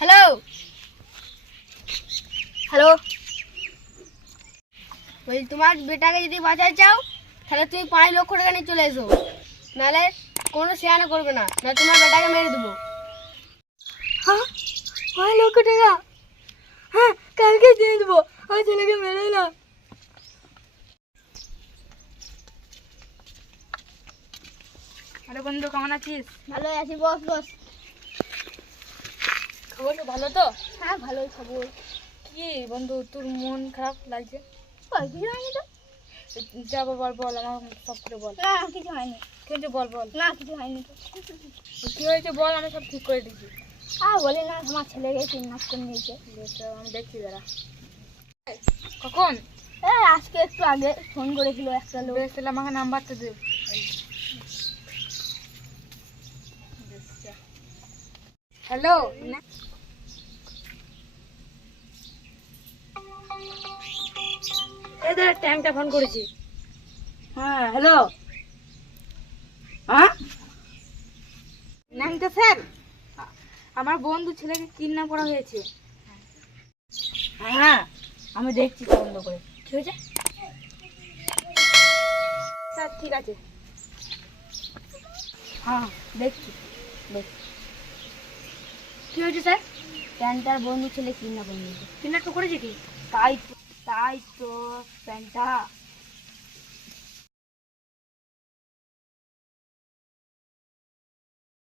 Hello hello, বলছি তোমার বেটাকে যদি বাঁচাতে চাও তাহলে তুমি 5 লক্ষ টাকা নিয়ে চলে এসো, নাহলে কোনো শেয়ার করবে না, না তোমার বেটাকে মেরে দেবো। হ্যাঁ, 5 লক্ষ টাকা? হ্যাঁ, কালকে দিয়ে দেবো, আমার ছেলেকে মেরে দিলাম। আরে বন্ধু, কেমন আছিস? ভালোই আছি, বস বস। খবর তো ভালো তো? হ্যাঁ ভালোই খবর। কি বন্ধু, তোর মন খারাপ লাগছে? কিছু হয়নি তো। যা বল বল, আমার সব করে বল। না কিছু হয়নি। কিন্তু বল বল, না কিছু হয়নি তো। কি হয়েছে বল, আমি সব ঠিক করে দিচ্ছি। বলি না, আমার ছেলেকে কিডন্যাপ করে নিয়েছে। আমি দেখছি দাঁড়া। কখন? আজকে একটু আগে ফোন করেছিল একটা লোক। বেশ, তাহলে আমাকে নাম্বারটা দে। হ্যালো, এদের টাইমটা ফোন করেছি। হ্যাঁ হ্যালো। হ্যাঁ নামটা স্যার, আমার বন্ধু ছেলেকে কিডন্যাপ করা হয়েছে। হ্যাঁ আমি দেখছি বন্ধ করে। কি হয়েছে স্যার? ঠিক আছে। হ্যাঁ দেখছি দেখছি। কি হয়েছে স্যার? প্যান্টার বন্ধু ছেলে কিডন্যাপ করে নিয়েছে। কিডন্যাপ তো করেছে কি? তাই তো প্যান্টটা